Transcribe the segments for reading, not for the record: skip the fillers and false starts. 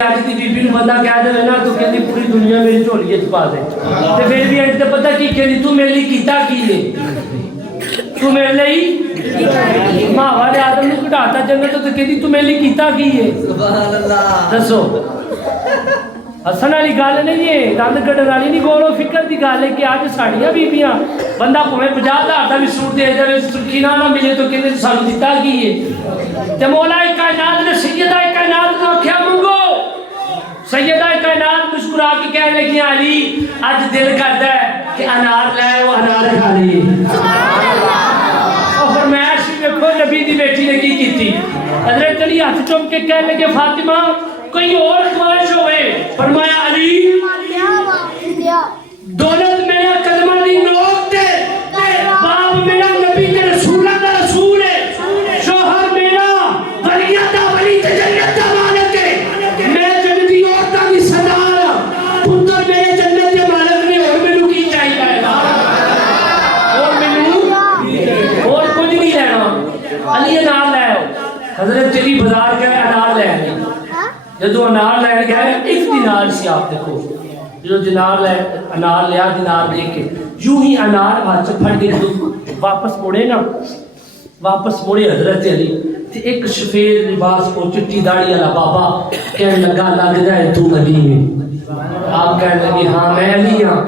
ਅੱਜ ਦੀ ਬੀਬੀ ਨੂੰ ਬੰਦਾ ਕਹਿ ਦੇਵੇ ਨਾ ਤੂੰ ਕਹਿੰਦੀ ਪੂਰੀ ਦੁਨੀਆ ਮੇਰੀ ਝੋਲੀ 'ਚ ਪਾ ਦੇ ਤੇ ਫਿਰ ਵੀ ਅੱਜ ਤੇ ਪਤਾ ਕੀ ਕਹਿੰਦੀ ਤੂੰ ਮੇਰੇ ਲਈ ਕੀਤਾ ਕੀ ਏ ਤੂੰ ਮੇਰੇ ਲਈ ਮਾਵਾ ਦੇ ਆਦਮ ਨੂੰ ਘਟਾਤਾ ਜੰਨਤ ਤੋਂ ਤੇ ਕਹਿੰਦੀ ਤੂੰ ਮੇਰੇ ਲਈ ਕੀਤਾ ਕੀ ਏ ਸੁਭਾਨ ਅੱਲਾਹ ਦੱਸੋ ਹੱਸਣ ਵਾਲੀ ਗੱਲ ਨਹੀਂ ਏ ਦੰਦ ਕੱਢਣ ਵਾਲੀ ਨਹੀਂ ਗੋਲੋ ਫਿਕਰ ਦੀ ਗੱਲ ਹੈ ਕਿ ਅੱਜ ਸਾਡੀਆਂ ਬੀਬੀਆਂ ਬੰਦਾ ਭਾਵੇਂ 50,000 ਦਾ ਵੀ ਸੂਟ ਦੇ ਦੇਵੇ ਸੁਰਖੀ ਨਾ ਮਿਲੇ ਤਾਂ ਕਹਿੰਦੇ ਸਾਨੂੰ ਦਿੱਤਾ ਕੀ ਏ ਤੇ ਮੌਲਾ ਕਾਇਨਾਤ ਨੇ ਸੈਯਦਾ ਕਾਇਨਾਤ ਨੂੰ ਆਖਿਆ ਮੰਗੋ सैयदा कायनात मुस्कुरा के कहने लगी अली आज दिल करता है कि अनार ले वो अनार खा लिए और फरमाइश देखो नबी दी बेटी ने की कीती हजरत अली हाथ चुम के कहने लगे फातिमा कोई और ख्वाहिश होवे फरमाया अली दौलत मेरा कलमा दी नोक ते बाप मेरा नबी ते रसूल दा रसूल है शोहर मेरा वलिया दा वली ते जन्नत दा मालिक है मैं हजरत चली बाजार गए अनार लैने जो अनार लैन गए एक दिनार से आप देखो जो दिनार ले अनार लिया दिनार दे के यूं ही अनार हाथ फट के वापस मुड़े ना वापस मुड़े हजरत अली ते एक सफेद लिबास को चिट्टी दाढ़ी वाला बाबा कहने लगा लगता है तू अली है आप कहने लगे हाँ मैं अली हाँ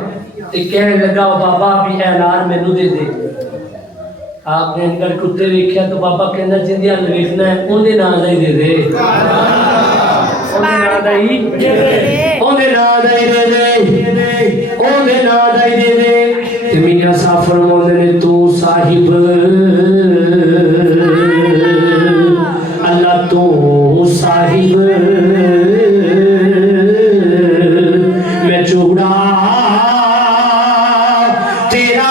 ते कहने लगा बाबा भी अनार मैनू दे दे आपने इनकर कुत्ते देखा तो बाबा कहना जिंदिया देखना है ओंदे नाम दा ही दे दे ओंदे नाम दा ही दे दे ओंदे नाम दा ही दे दे ओंदे नाम दा ही दे दे ते मियां साहब फरमाते ने तू साहिब अल्लाह तू साहिब मैं चूड़ा तेरा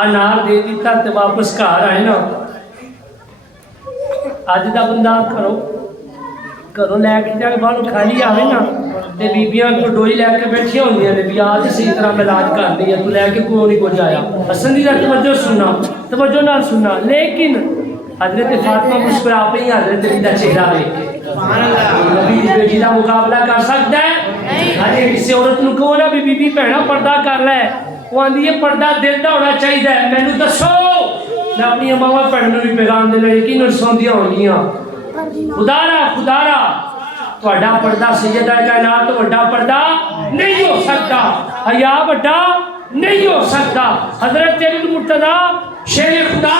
अनार दे दिता ते वापस घर आए ना अज का बंदा घरों लैके जाके बाहर खाली आवे ना ते बीबियां डोई लैके बैठिया होंदियां ने भी आज सही तरह मैं इलाज करनी है तू लैके क्यों नहीं कुछ आया हसन दी तवज्जो सुनना तवज्जो नाल सुनना लेकिन हजरत फातिमा मुस्कुरा पई हजरत अली दा चेहरा देख के सुभान अल्लाह नबी दी बेटी दा मुकाबला कर सकदा है नहीं अजे किसी औरत नु कहो ना भी बीबी भैणा पर्दा कर ले वो आंदी है पर्दा दिल दा होना चाहिए मैनू दसो मैं अपनी मावा भैन भी पैगाम देना यकीन सुनदियां होंगियां खुदारा तुहाडा पर्दा सैयदा कायनात तो बड़ा पर्दा नहीं हो सकता हया बड़ा नहीं हो सकता हजरत अली मुर्तजा शेर खुदा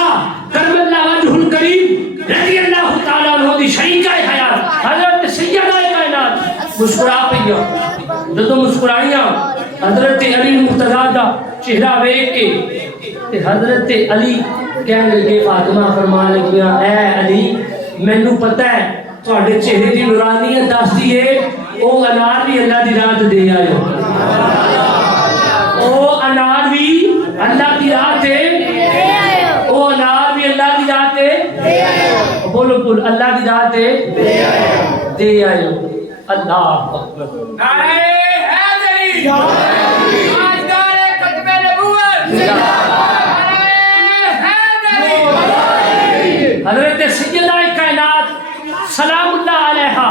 करमल्लाहु वजहुल करीम रज़ी अल्लाह तआला अन्हु दी शरीका हयात हजरत सैयदा कायनात मुस्कुरा पईयां जदों मुस्कुराईयां हजरत अली मुर्तजा दा चेहरा देख के हजरत अली कहने लगे फातिमा फरमान लगियां ऐ अली मैनू पता है तुहाडे चेहरे दी नूरानियत दसदी है ओ अनार भी अल्लाह दी राह ते दे आयो ओ अनार भी अल्लाह दी राह ते दे आयो ओ अनार भी अल्लाह दी राह ते दे आयो बोलो बोल अल्लाह दी राह ते दे आयो अल्लाह अकबर नारे हैदरी आजदारे कतबे नबूवत हजरत सैयदा कायनात सलामुल्लाह अलैहा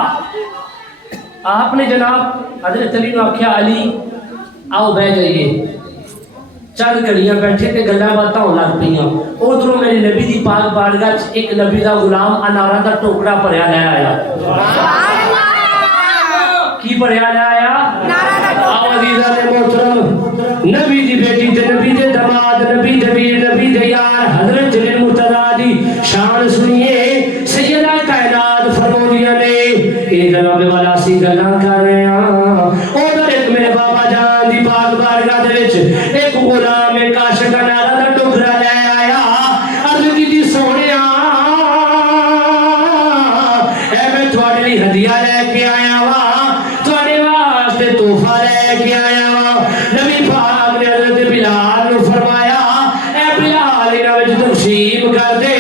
आपने जनाब हजरत अली ने आख्या अली आओ बह जाइए चल घड़ियां बैठे ते गल्लां बातां होण लग पईयां उधरों मेरे नबी दी पाक बारगाह च एक नबी दा गुलाम अनारा दा टोकरा भरिया ले आया की भरिया ले आया आओ अजीज़ां ने मोहतरम नबी दी बेटी ते नबी दे दामाद नबी दे वीर नबी दे यार हजरत जलील मुर्तजा दी शान सुनिए सैयदा कायनात फरमाउंदियां ने ए जनाब वाला सी गल्लां कर रहे हां उधर एक मेरे बाबा जान दी पाक बारगाह दे विच एक गुलाम एक आशिक अनारा दा टुकड़ा ले आया नाल इन्हां विच तकसीम कर दे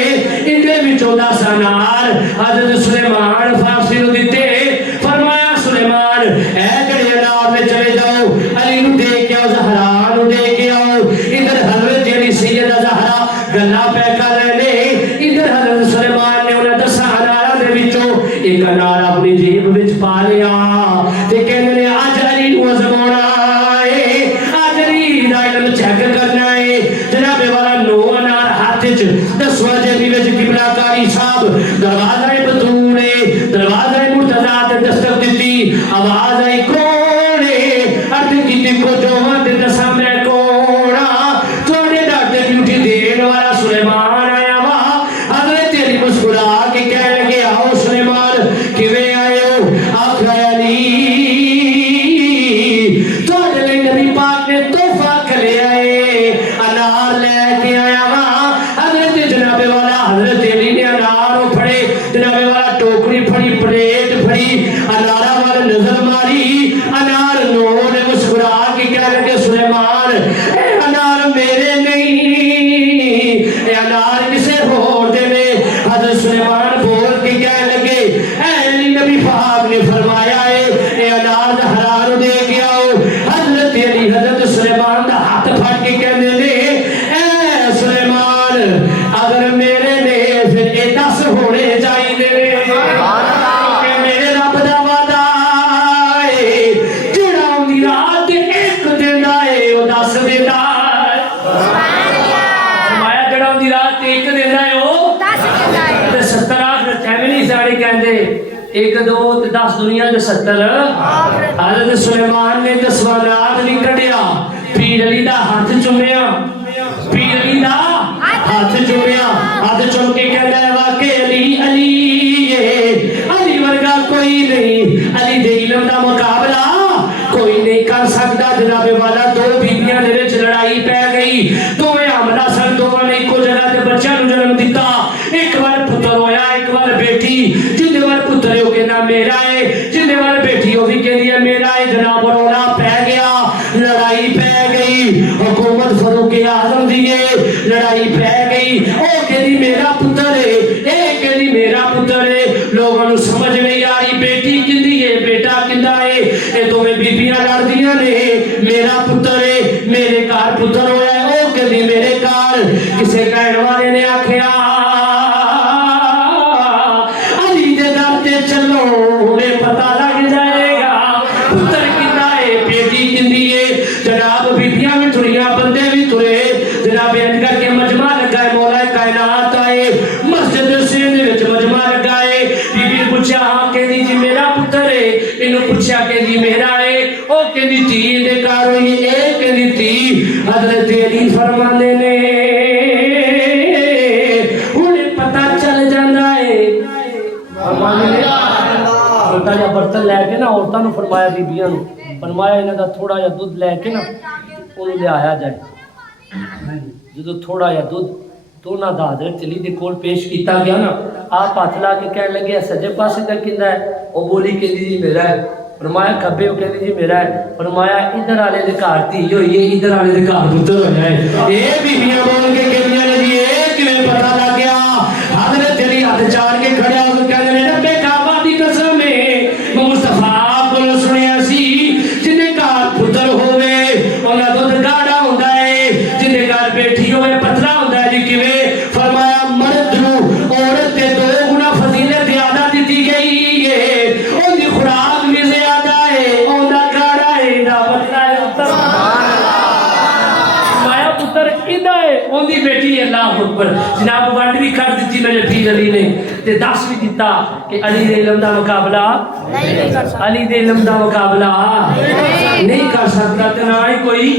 इहदे विचों 10 अनार हज़रत सुलेमान फारसी नूं दित्ते फरमाया सुलेमान ऐ जिहड़े अनार ने चले जाओ अली नूं दे के आओ ज़हरा नूं दे के आओ इधर हज़रत अली सैयदा ज़हरा गल्लां पै कर रहे ने इधर हज़रत सुलेमान ने उन्हें 10 अनारां दे विचों एक अनार अपनी जेब विच पा लिया ते कहंदे ने अज अली नूं अज़माउणा है अज अली दा इल्म चेक करना है जनाबे वाला 9 अनार हाथ च 10वां जेबी विच किबलाकारी साहब दरवाज़ा बतून है दरवाज़ा मुर्तज़ा ते दस्तक दित्ती आवाज़ आई कौन है अर्थ कीती को जोवां ते दसां मैं कौन हां तुहाडे डाटे ड्यूटी देण वाला सुलेमान आया वा हज़रत अली मुस्कुरा के कहण लगे आओ सुलेमान किवें आए हो आखिया अली तुहाडे लई नबी पाक ने तोहफा घल्लिया है अनार लेके आया वा हज़रत जनाबे वाला हज़रत अली ने अनार फड़े जनाबे वाला टोकरी फड़ी प्लेट फड़ी अनारा वाले नजर मारी अनार नूर ने मुस्कुरा के कह लगे सुलेमान ए अनार मेरे नहीं ए अनार किसे होर दे ने हज़रत सुलेमान बोल के कह लगे ए अली नबी पाक ने फरमाया है ए अनार ज़हरा नूं दे के आओ हज़रत अली हज़रत सुलेमान दा हाथ फड़ के कहंदे ने ए सुलेमान अगर मेरे ने फिर ए 10 होने चाहिए ने कि मेरे रब दा वादा है जेड़ा उंदी रात एक देंदा है ओ 10 देंदा है फरमाया जेड़ा उंदी रात एक देंदा है ओ 10 देंदा है ते 70 आखिर फैमिली सारे कहंदे 1 2 ते 10 दुनिया दे 70 हज़रत सुलेमान ने 10वां नाम नहीं कढ़िया पीर अली दा हाथ चुमिया पीर अली दा हाथ चुमिया हाथ चुम के कहता है वाकई अली अली अली वर्गा कोई नहीं अली दे इल्म दा मुकाबला कोई नहीं कर सकता जनाबे वाला 2 बीबियां दे विच लड़ाई पै गई दोवें हमला सन दोवां ने इको जगह ते बच्चों नूं जन्म दिता एक बार पुत्र होया एक बार बेटी जिंदे बार पुत्र हो के ना मेरा है जिंदे बार बेटी हो भी कहदी है मेरा है जनाब रौला पै गया लड़ाई पै गई हुकूमत फारूक आजम दी लड़ाई पै गई ओ कहदी मेरा पुत्र है ए कहदी मेरा पुत्र है लोगों नूं समझ नहीं आ रही बेटी किंदी है बेटा किंदा है ए दोवें बीबियां लड़दियां ने मेरा पुत्र है मेरे घर पुत्र होया है ओ कहदी मेरे घर किसे कहण वाले ने आखिया अली दे दर ते चलो उन्हें पता लग जाएगा पुत्र किंदा है बेटी किंदी है जनाब बीबियां भी तुरियां बंदे भी तुरे जनाब इंज करके मजमा लगा है मौला कायनात आए मस्जिद हुसैन दे विच मजमा लगा है बीबी पूछया हां कहदी जी मेरा पुत्र है इनु पूछया कहदी मेरा है ओ कहदी धी दे घर होई ए कहदी धी हज़रत अली फरमांदे ने हुणे पता चल जांदा है फरमांदे ने छोटा जिहा बर्तन लैके ना औरतां नूं फरमाया बीबियां नूं फरमाया इन्हां दा थोड़ा जिहा दुध लैके ना ਉਹਨੂੰ ਲਿਆਇਆ ਜਾਏ ਜਦੋਂ ਥੋੜਾ ਜਿਹਾ ਦੁੱਧ ਦੋਨਾਂ ਦਾ ਹਜ਼ਰਤ ਅਲੀ ਦੇ ਕੋਲ ਪੇਸ਼ ਕੀਤਾ ਗਿਆ ਨਾ ਆਪ ਹੱਥ ਲਾ ਕੇ ਕਹਿਣ ਲੱਗੇ ਸੱਜੇ ਪਾਸੇ ਦਾ ਕਿੰਦਾ ਹੈ ਉਹ ਬੋਲੀ ਕਹਿੰਦੀ ਜੀ ਮੇਰਾ ਹੈ फरमाया खब्बे वो कहती जी मेरा है फरमाया इधर वाले दे घर धी होई है इधर वाले दे घर पुत्र होया है ए बीबियां बोल के कहंदियां ने जी ए किवें पता लग गया हज़रत अली हाथ चाड़ के खड़े हो के कहंदे ने रब्बे काबा दी कसम है मुस्तफा कोल सुनिया सी जिने घर पुत्र होवे ओना दुध गाढ़ा हुंदा है जिने घर बेटी होवे पतला हुंदा है जी किवें फरमाया मर्द नूं औरत ते 2 गुना फजीलत ज्यादा दी गई है ओदी खुराक ओंदी बेटी अल्लाह अकबर जनाब वंड भी कर दी मेरे पीर अली ने ते 10 भी दिता कि अली दे इल्म दा मुकाबला अली दे इल्म दा मुकाबला नहीं कर सकता ते ना ही कोई